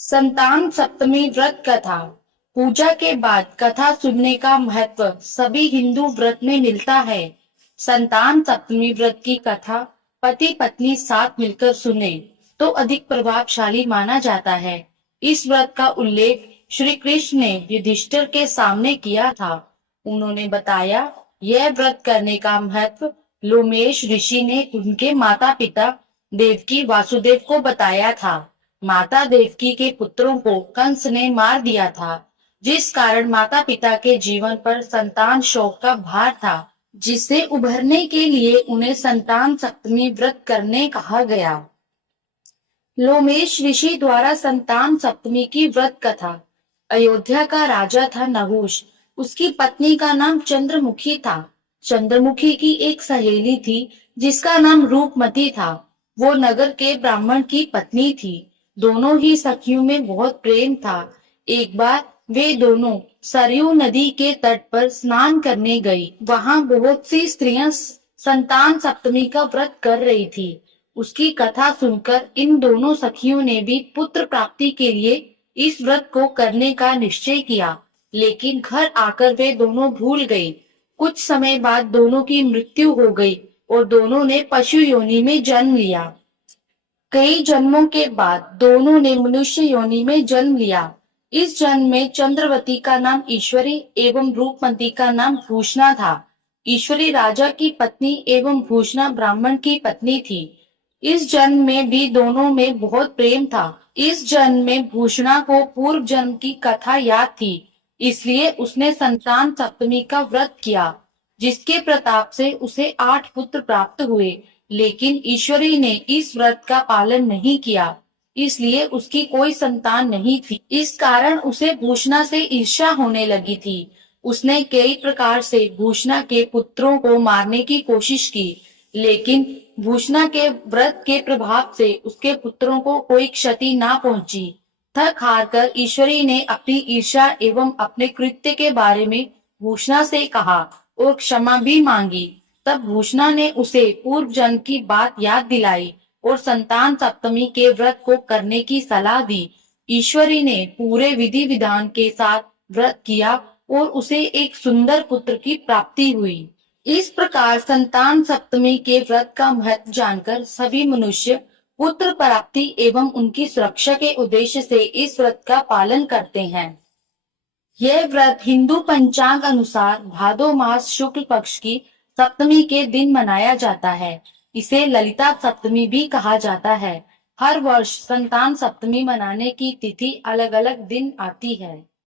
संतान सप्तमी व्रत कथा। पूजा के बाद कथा सुनने का महत्व सभी हिंदू व्रत में मिलता है। संतान सप्तमी व्रत की कथा पति पत्नी साथ मिलकर सुने तो अधिक प्रभावशाली माना जाता है। इस व्रत का उल्लेख श्री कृष्ण ने युधिष्ठिर के सामने किया था। उन्होंने बताया, यह व्रत करने का महत्व लोमेश ऋषि ने उनके माता पिता देवकी वासुदेव को बताया था। माता देवकी के पुत्रों को कंस ने मार दिया था, जिस कारण माता पिता के जीवन पर संतान शोक का भार था, जिससे उभरने के लिए उन्हें संतान सप्तमी व्रत करने कहा गया। लोमेश ऋषि द्वारा संतान सप्तमी की व्रत कथा। अयोध्या का राजा था नहुष। उसकी पत्नी का नाम चंद्रमुखी था। चंद्रमुखी की एक सहेली थी जिसका नाम रूपमती था। वो नगर के ब्राह्मण की पत्नी थी। दोनों ही सखियों में बहुत प्रेम था। एक बार वे दोनों सरयू नदी के तट पर स्नान करने गई। वहां बहुत सी स्त्रियां संतान सप्तमी का व्रत कर रही थी। उसकी कथा सुनकर इन दोनों सखियों ने भी पुत्र प्राप्ति के लिए इस व्रत को करने का निश्चय किया, लेकिन घर आकर वे दोनों भूल गई। कुछ समय बाद दोनों की मृत्यु हो गई और दोनों ने पशु योनि में जन्म लिया। कई जन्मों के बाद दोनों ने मनुष्य योनि में जन्म लिया। इस जन्म में चंद्रवती का नाम ईश्वरी एवं रूपमती का नाम भूषणा था। ईश्वरी राजा की पत्नी एवं भूषणा ब्राह्मण की पत्नी थी। इस जन्म में भी दोनों में बहुत प्रेम था। इस जन्म में भूषणा को पूर्व जन्म की कथा याद थी, इसलिए उसने संतान सप्तमी का व्रत किया, जिसके प्रताप से उसे 8 पुत्र प्राप्त हुए। लेकिन ईश्वरी ने इस व्रत का पालन नहीं किया, इसलिए उसकी कोई संतान नहीं थी। इस कारण उसे भूषणा से ईर्ष्या होने लगी थी। उसने कई प्रकार से भूषणा के पुत्रों को मारने की कोशिश की, लेकिन भूषणा के व्रत के प्रभाव से उसके पुत्रों को कोई क्षति ना पहुंची। थक हार कर ईश्वरी ने अपनी ईर्ष्या एवं अपने कृत्य के बारे में भूषणा से कहा और क्षमा भी मांगी। तब भूषणा ने उसे पूर्व जन्म की बात याद दिलाई और संतान सप्तमी के व्रत को करने की सलाह दी। ईश्वरी ने पूरे विधि विधान के साथ व्रत किया और उसे एक सुंदर पुत्र की प्राप्ति हुई। इस प्रकार संतान सप्तमी के व्रत का महत्व जानकर सभी मनुष्य पुत्र प्राप्ति एवं उनकी सुरक्षा के उद्देश्य से इस व्रत का पालन करते हैं। यह व्रत हिंदू पंचांग अनुसार भादो मास शुक्ल पक्ष की सप्तमी के दिन मनाया जाता है। इसे ललिता सप्तमी भी कहा जाता है। हर वर्ष संतान सप्तमी मनाने की तिथि अलग अलग दिन आती है।